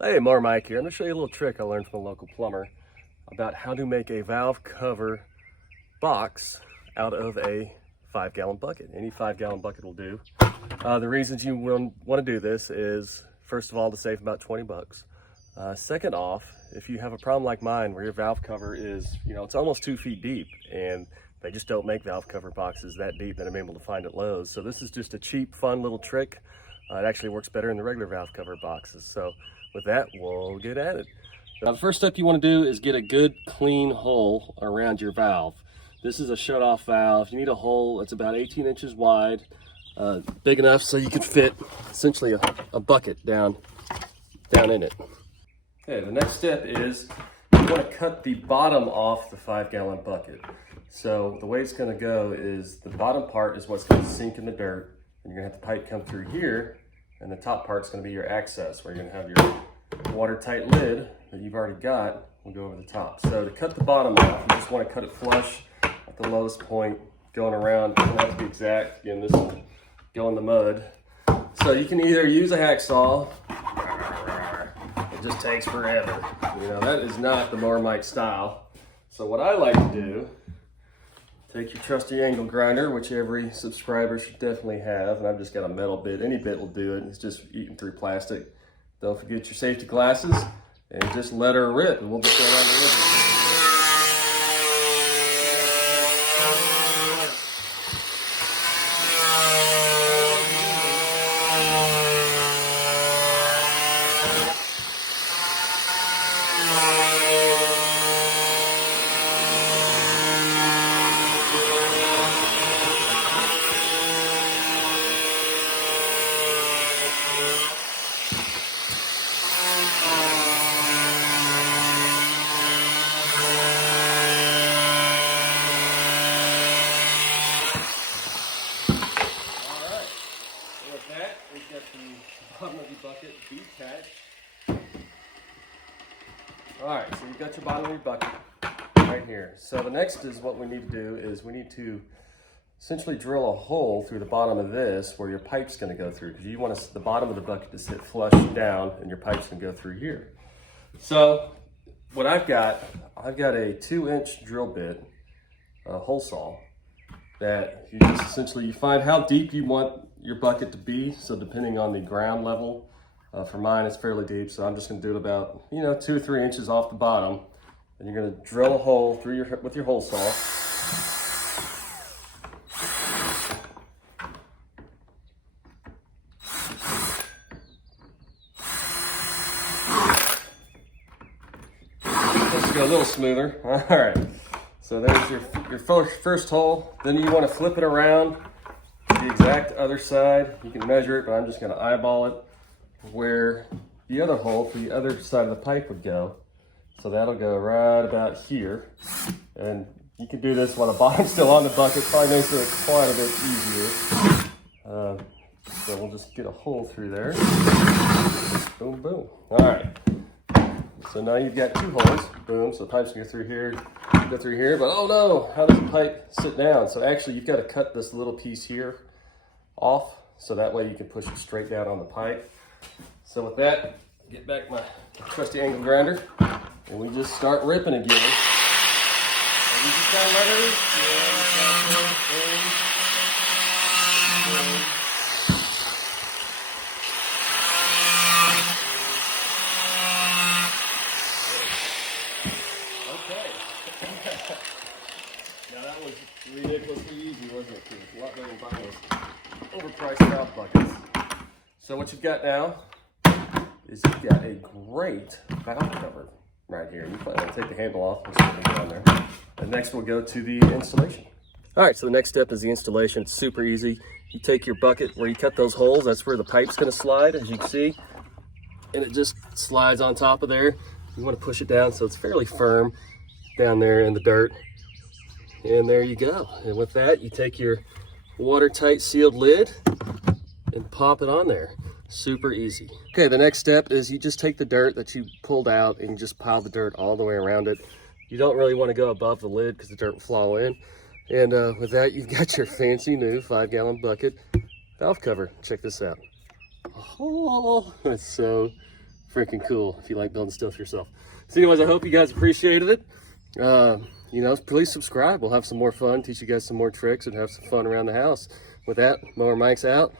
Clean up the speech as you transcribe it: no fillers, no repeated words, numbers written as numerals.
Hey, Mower Mike here. I'm going to show you a little trick I learned from a local plumber about how to make a valve cover box out of a 5-gallon bucket. Any 5-gallon bucket will do. The reasons you want to do this is, first of all, to save about 20 bucks. Second off, if you have a problem like mine where your valve cover is, it's almost 2 feet deep, and they just don't make valve cover boxes that deep that I'm able to find at Lowe's. So this is just a cheap, fun little trick. It actually works better in the regular valve cover boxes. So with that, we'll get at it. Now, the first step you want to do is get a good clean hole around your valve. This is a shut-off valve. You need a hole that's about 18 inches wide, big enough so you can fit essentially a bucket down in it. Okay, the next step is you want to cut the bottom off the 5-gallon bucket. So the way it's going to go is the bottom part is what's going to sink in the dirt, and you're going to have the pipe come through here, and the top part's going to be your access, where you're going to have your watertight lid that you've already got will go over the top. So to cut the bottom off, you just want to cut it flush at the lowest point, going around. You don't have to be exact. Again, this will go in the mud. So you can either use a hacksaw. It just takes forever. That is not the Mower Mike style. So what I like to do, take your trusty angle grinder, which every subscriber should definitely have, and I've just got a metal bit. Any bit will do it. It's just eating through plastic. Don't forget your safety glasses, and just let her rip, and we'll just go around the rip. We've got the bottom of your bucket detached. All right, so you've got your bottom of your bucket right here. So the next is what we need to do is we need to essentially drill a hole through the bottom of this where your pipe's going to go through, because you want the bottom of the bucket to sit flush down and your pipe's going to go through here. So what I've got a 2-inch drill bit, a hole saw, that you just essentially find how deep you want your bucket to be. So depending on the ground level, for mine it's fairly deep, so I'm just going to do it about 2 or 3 inches off the bottom, and you're going to drill a hole through with your hole saw. Let's go a little smoother. All right. So there's your first hole. Then you want to flip it around to the exact other side. You can measure it, but I'm just going to eyeball it where the other hole for the other side of the pipe would go. So that'll go right about here. And you can do this while the bottom's still on the bucket. Probably makes it quite a bit easier. So we'll just get a hole through there. Boom, boom. All right. So now you've got 2 holes. Boom. So the pipes can go through here. But oh no, how does the pipe sit down? So actually you've got to cut this little piece here off, so that way you can push it straight down on the pipe. So with that, get back my trusty angle grinder, and we just start ripping again. And you just gotta let her Now that was ridiculously easy, wasn't it? A lot better than buying those overpriced valve buckets. So what you've got now is you've got a great valve cover right here. You probably want to take the handle off and put it on there. And next we'll go to the installation. All right, so the next step is the installation. It's super easy. You take your bucket where you cut those holes. That's where the pipe's going to slide, as you can see. And it just slides on top of there. You want to push it down so it's fairly firm down there in the dirt. And there you go. And with that, you take your watertight sealed lid and pop it on there. Super easy. Okay, the next step is you just take the dirt that you pulled out and you just pile the dirt all the way around it. You don't really want to go above the lid because the dirt will fall in. And with that, you've got your fancy new 5-gallon bucket valve cover. Check this out. Oh, it's so freaking cool if you like building stuff yourself. So anyways, I hope you guys appreciated it. You know, please subscribe. We'll have some more fun, teach you guys some more tricks, and have some fun around the house. With that, Mower Mike's out.